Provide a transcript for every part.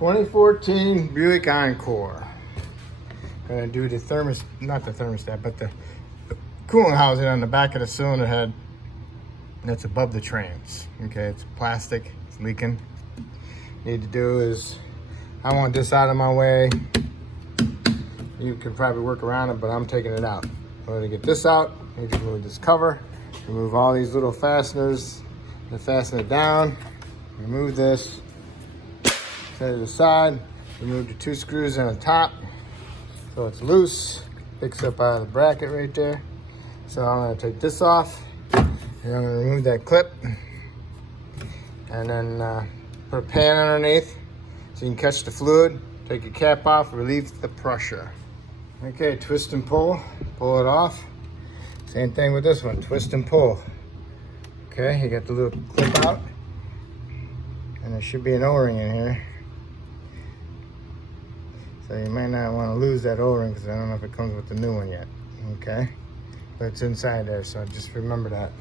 2014 Buick Encore. Gonna do the not the thermostat, but the coolant housing on the back of the cylinder head that's above the trans. Okay, it's plastic, it's leaking. Need to do is, I want this out of my way. You can probably work around it, but I'm taking it out. In order to get this out, you need to remove this cover, remove all these little fasteners, and fasten it down, remove this, set it aside, remove the 2 screws on the top so it's loose, picks up out of the bracket right there. So I'm gonna take this off, and I'm gonna remove that clip, and then put a pan underneath so you can catch the fluid, take your cap off, relieve the pressure. Okay, twist and pull it off. Same thing with this one, twist and pull. Okay, you got the little clip out, and there should be an O-ring in here. So you might not want to lose that O-ring because I don't know if it comes with the new one yet. Okay, but it's inside there, so just remember that.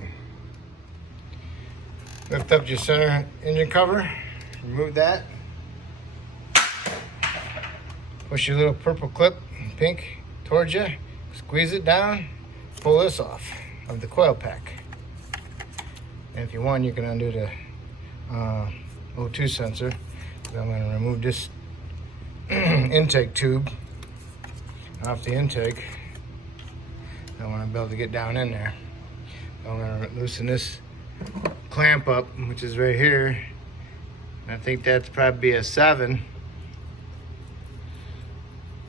Lift up your center engine cover, remove that. Push your little purple clip, pink, towards you, squeeze it down, pull this off of the coil pack. And if you want, you can undo the O2 sensor. I'm going to remove this intake tube off the intake. I want to be able to get down in there. I'm going to loosen this clamp up, which is right here. I think that's probably a 7,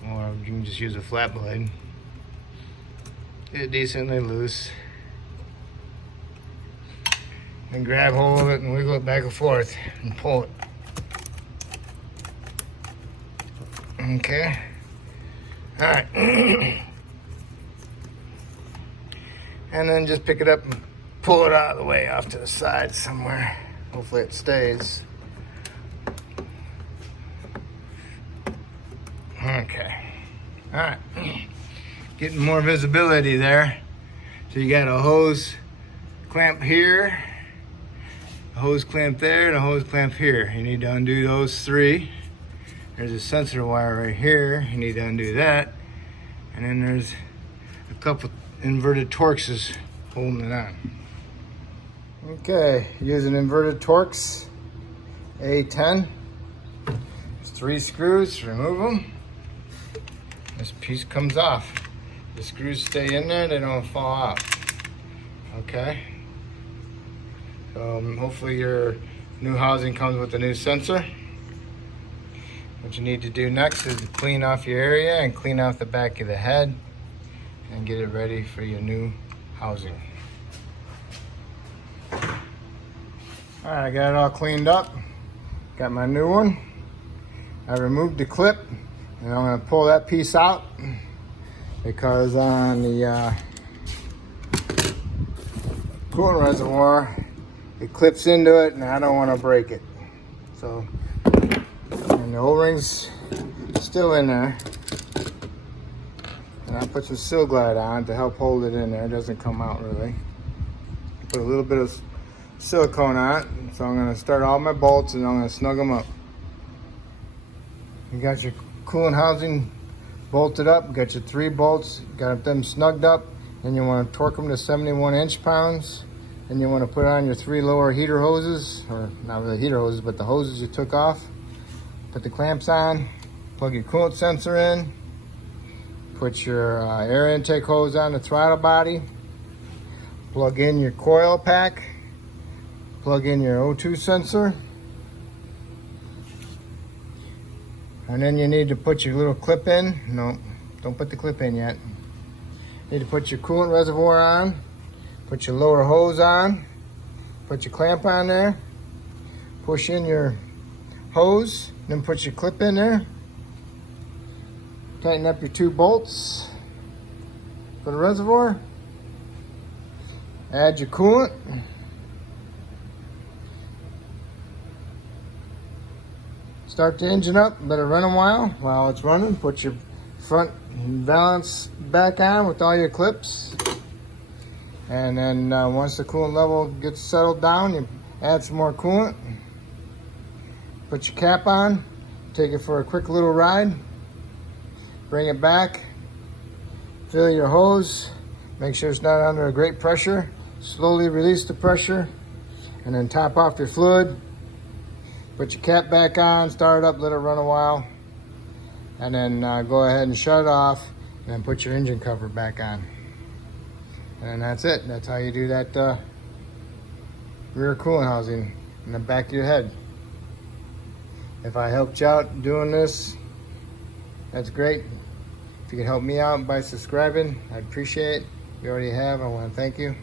or you can just use a flat blade. Get it decently loose, and grab hold of it and wiggle it back and forth and pull it. Okay. All right. And then just pick it up and pull it out of the way off to the side somewhere. Hopefully it stays. Okay. All right. Getting more visibility there. So you got a hose clamp here, a hose clamp there, and a hose clamp here. You need to undo those 3. There's a sensor wire right here. You need to undo that. And then there's a couple inverted Torxes holding it on. Okay, using inverted Torx A10. There's 3 screws, remove them. This piece comes off. The screws stay in there, they don't fall out. Okay. So hopefully your new housing comes with a new sensor. What you need to do next is to clean off your area and clean off the back of the head and get it ready for your new housing. All right, I got it all cleaned up. Got my new one. I removed the clip, and I'm gonna pull that piece out because on the coolant reservoir, it clips into it and I don't want to break it. So, and the O-ring's still in there. And I put some Seal Glide on to help hold it in there. It doesn't come out really. Put a little bit of silicone on it. So I'm going to start all my bolts and I'm going to snug them up. You got your coolant housing bolted up. Got your 3 bolts. Got them snugged up. And you want to torque them to 71 inch-pounds. And you want to put on your 3 lower heater hoses. Or not really heater hoses, but the hoses you took off. Put the clamps on. Plug your coolant sensor in. Put your air intake hose on the throttle body. Plug in your coil pack. Plug in your O2 sensor. And then you need to put your little clip in. No, don't put the clip in yet. You need to put your coolant reservoir on. Put your lower hose on. Put your clamp on there. Push in your hose. Then put your clip in there. Tighten up your 2 bolts for the reservoir. Add your coolant. Start the engine up, let it run a while. While it's running, put your front valance back on with all your clips. And then once the coolant level gets settled down, you add some more coolant. Put your cap on, take it for a quick little ride, bring it back, fill your hose, make sure it's not under a great pressure, slowly release the pressure, and then top off your fluid, put your cap back on, start it up, let it run a while, and then go ahead and shut it off, and then put your engine cover back on. And that's it. That's how you do that rear coolant housing in the back of your head. If I helped you out doing this, that's great. If you can help me out by subscribing, I'd appreciate it. If you already have, I want to thank you.